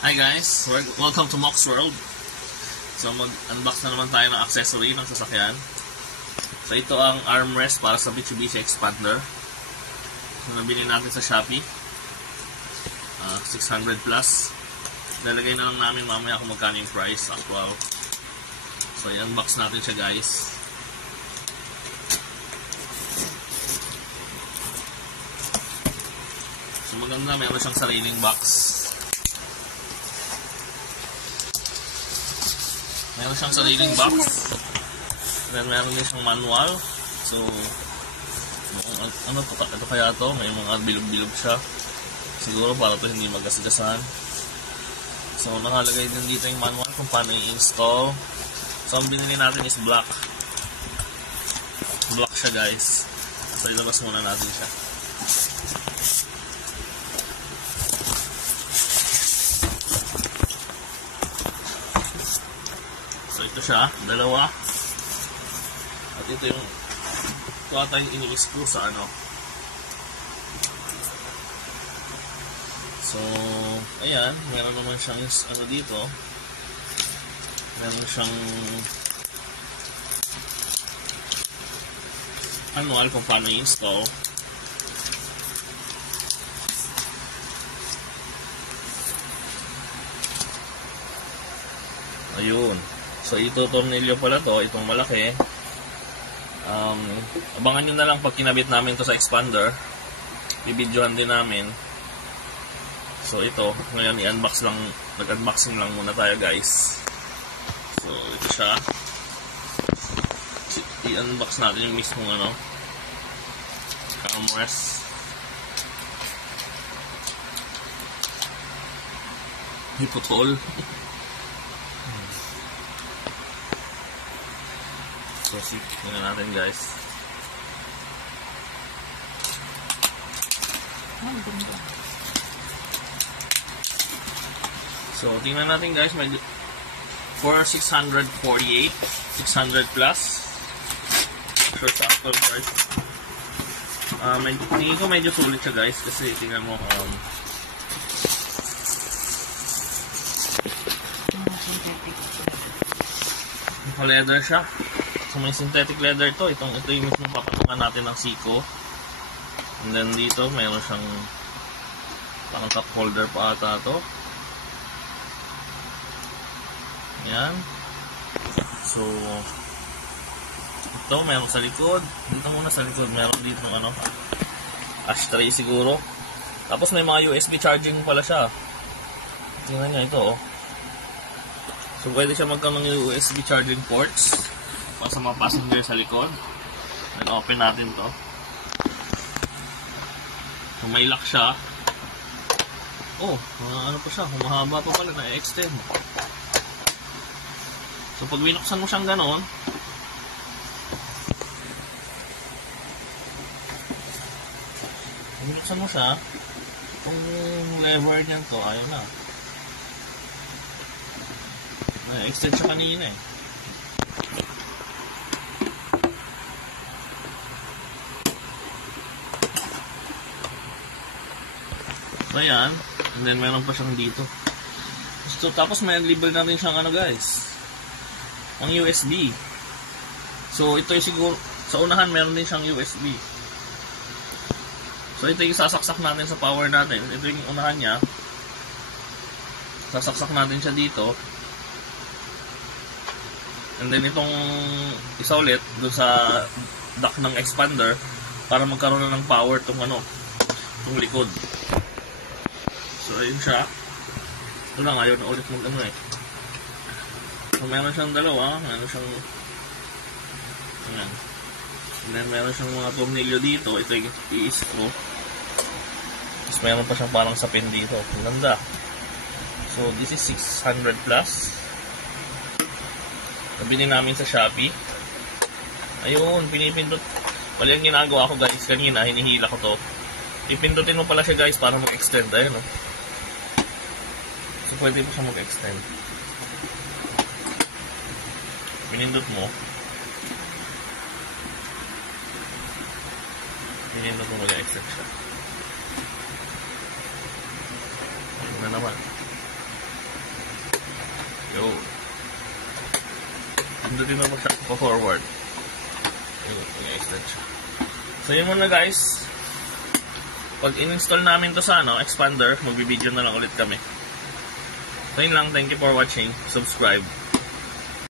Hi guys, welcome to Mox World. So mag-unbox na naman tayo ng accessory ng sasakyan. So ito ang armrest para sa Mitsubishi Expander. So nabili natin sa Shopee, 600 plus. Lalagay na lang namin mamaya kung magkano yung price actual. So i-unbox natin siya guys. So maganda, mayroon siyang sariling box. Meron siyang sariling box. Then meron din siyang manual. So ito kaya to? May mga bilog-bilog siya. Siguro para to hindi magasigasan. So nakalagay din dito yung manual kung paano i-install. So ang binili natin is black. Black siya guys. So ilabas muna natin siya. So ito siya, dalawa. At ito yung ata yung ini-screw sa ano. So ayan, meron naman siyang ano dito. Meron siyang manual kung paano i-install. Ayun. So ito tornilyo pala to, itong malaki. Abangan nyo na lang pag kinabit namin to sa expander. Bibidyohan din namin. So ito, ngayon i-unbox lang, nag-unboxing lang muna tayo guys. So ito siya. I-unbox natin yung mismong ano, armrest. Hipotol. So, tingnan natin guys. So, tingnan natin guys. For 648, 600 plus. Sure sa actual price. Tingin ko medyo sulit siya guys. Kasi tingnan mo, leather siya. So may synthetic leather to. Ito yung mismo papatungan natin ng siko. And then dito mayroon siyang parang cup holder pa ata to. Yan. So ito mayroon sa likod. Dito muna sa likod mayroon dito ng ano, ashtray siguro. Tapos may mga USB charging pala siya. Tingnan nyo ito oh. So pwede siya magkaroon ng USB charging ports para sa mga passenger sa likod. Then open natin to. So may lock siya. Oh, ano pa siya, humahaba pa pala, na-extend. So pag binuksan mo siyang ganon, binuksan mo siya, itong lever niyan to, ayun na. Na-extend siya kanina eh. So yan, and then meron pa siyang dito. So, tapos may libre na rin siyang ano guys, ang USB. So ito yung siguro, sa unahan meron din siyang USB. So ito yung sasaksak natin sa power natin. Ito yung unahan niya. Sasaksak natin siya dito. And then itong isa ulit doon sa dock ng expander para magkaroon na ng power itong ano, itong likod. So ayun siya. Ito lang, ayaw na ulit yung ano eh. So meron siyang dalawa, meron siyang ayan. And then meron siyang mga tornilyo dito. Ito yung i-screw. Tapos meron pa siyang parang sapin dito. Ang ganda. So this is 600 plus. Nabili namin sa Shopee. Ayun, pinipindot. Pala yung ginagawa ko guys kanina, hinihila ko to. Ipindutin mo pala siya guys para mag-extend. Ayun o. So pwede po siya mag-extend. Pinindot mo. Pinindot mo mag-extend siya. Ayun na naman. Yo. Pindutin mo siya pa-forward. Yun, i-extend siya. So yun muna guys. Pag in-install namin to sa expander, magbibideo na lang ulit kami. So yun lang, thank you for watching. Subscribe.